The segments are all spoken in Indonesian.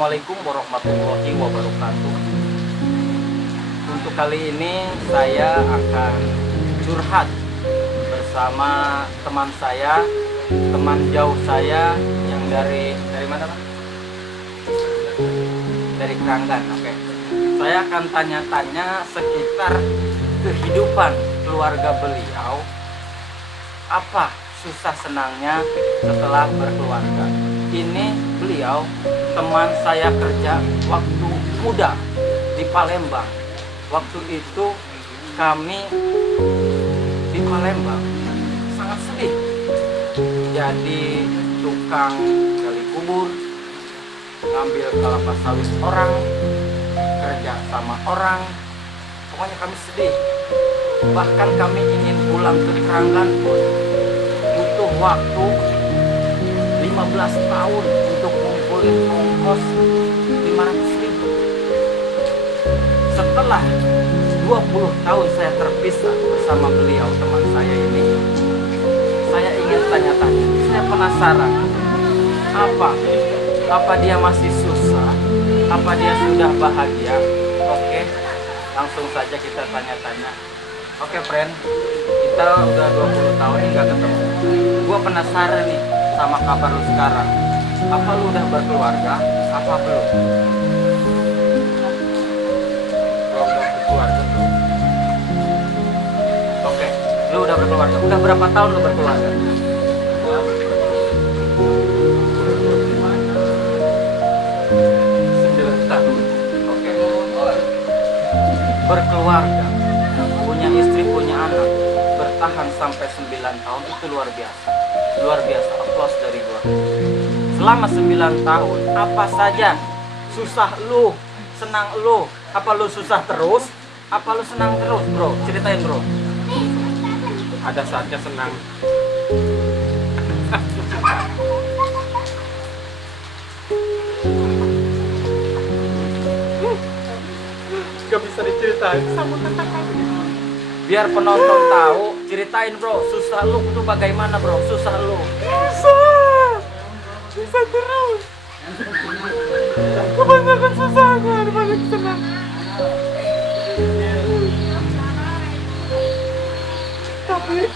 Assalamualaikum warahmatullahi wabarakatuh. Untuk kali ini saya akan curhat bersama teman saya, teman jauh saya yang dari mana Pak? Dari Keranggan. Oke. Saya akan tanya-tanya sekitar kehidupan keluarga beliau. Apa susah senangnya setelah berkeluarga. Ini beliau teman saya kerja waktu muda di Palembang. Waktu itu kami di Palembang sangat sedih. Jadi tukang gali kubur, ngambil kelapa sawit orang, kerja sama orang. Pokoknya kami sedih. Bahkan kami ingin pulang ke Keranggan pun butuh waktu 15 tahun untuk ngumpulin ongkos 500.000. Setelah 20 tahun saya terpisah bersama beliau teman saya ini, saya ingin tanya-tanya, saya penasaran, apa dia masih susah, apa dia sudah bahagia? Oke, langsung saja kita tanya-tanya. Oke friend, kita udah 20 tahun nggak ketemu. Gua penasaran nih sama kabar lu sekarang. Apa lu udah berkeluarga? Apa belum? Belum berkeluarga tuh. Oke, lu udah berkeluarga. Udah berapa tahun lu berkeluarga? 9 tahun. Oke. Berkeluarga, punya istri, punya anak, bertahan sampai 9 tahun itu luar biasa. Luar biasa, applause dari gua. Selama 9 tahun, apa saja susah lu, senang lu? Apa lu susah terus? Apa lu senang terus, bro? Ceritain, bro. Ada saatnya senang. Gak bisa diceritain sama kakak. Biar penonton tahu, ceritain, bro. Susah lu itu bagaimana, bro? Susah lu. Susah terus. Kebanyakan susahnya daripada senang. Tapi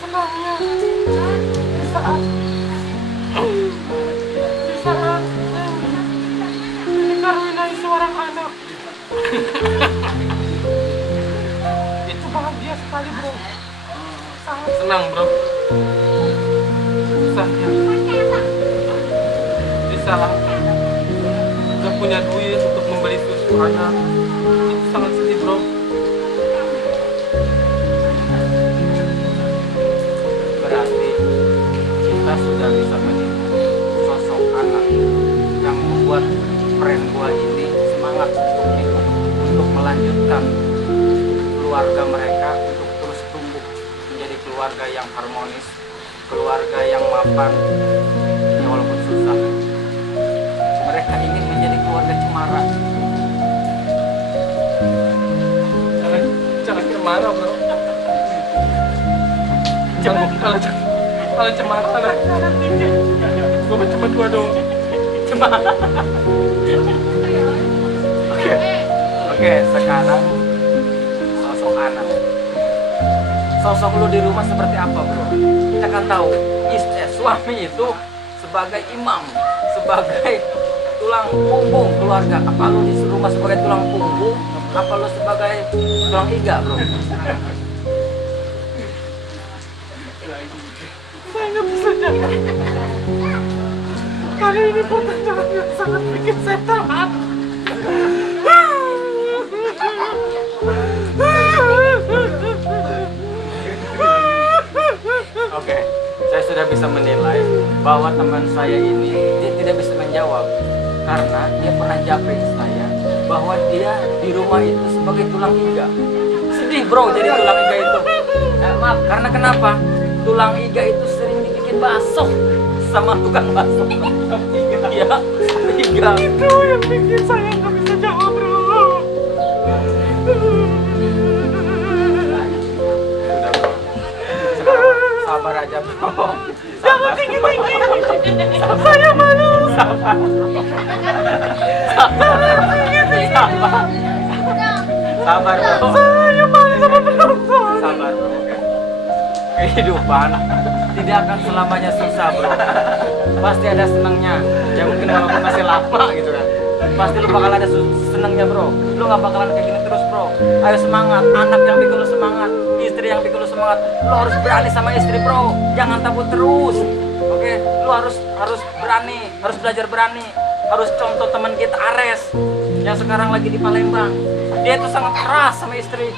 senangnya di saat dikaruniai seorang anak. Itu bahagia sekali, bro. Sangat senang, bro. Susahnya di saat gak punya duit untuk membeli susu anak, itu sangat sedih, bro. Berarti kita sudah bisa melihat sosok anak yang membuat friend gua ini semangat untuk hidup, untuk melanjutkan keluarga mereka, untuk terus tumbuh menjadi keluarga yang harmonis, keluarga yang mapan. Ya walaupun susah, mereka ingin menjadi keluarga cemara. Jangan cemara, bro. Kalau cemara nanti gue cuma 2 dong. Cemara. Oke, sekarang sosok anak. Sosok lu di rumah seperti apa, bro? Kita kan tahu suami itu sebagai imam, sebagai tulang punggung keluarga. Apa lu di rumah sebagai tulang punggung? Apa lu sebagai tulang iga, bro? Saya nggak bisa jawab. Kali ini pertanyaan yang sangat bikin saya terharu. Oke, saya sudah bisa menilai bahwa teman saya ini dia tidak bisa menjawab karena dia pernah japri saya bahwa dia di rumah itu sebagai tulang iga. Sedih, bro, jadi tulang iga itu. Maaf, karena kenapa? Tulang iga itu sering dibikin bakso sama tukang bakso. Iya, iga. Itu yang bikin saya nggak bisa jawab, bro. Udah, bro. Sekarang sabar aja, bro. Jangan tinggi-tinggi. Saya malu. Sabar. Sabar bro. Saya malu sama penonton. Sabar bro. Kehidupan tidak akan selamanya susah bro. Pasti ada senangnya. Ya mungkin walaupun masih lama gitu kan. Pasti lu bakal ada senangnya bro. Lu gak bakalan kayak gini terus bro. Ayo semangat. Anak yang bikin lu semangat, istri yang bikin lu semangat. Lu harus berani sama istri bro. Jangan takut terus. Oke, lu harus berani, harus belajar berani. Harus contoh teman kita Ares yang sekarang lagi di Palembang. Dia itu sangat keras sama istri.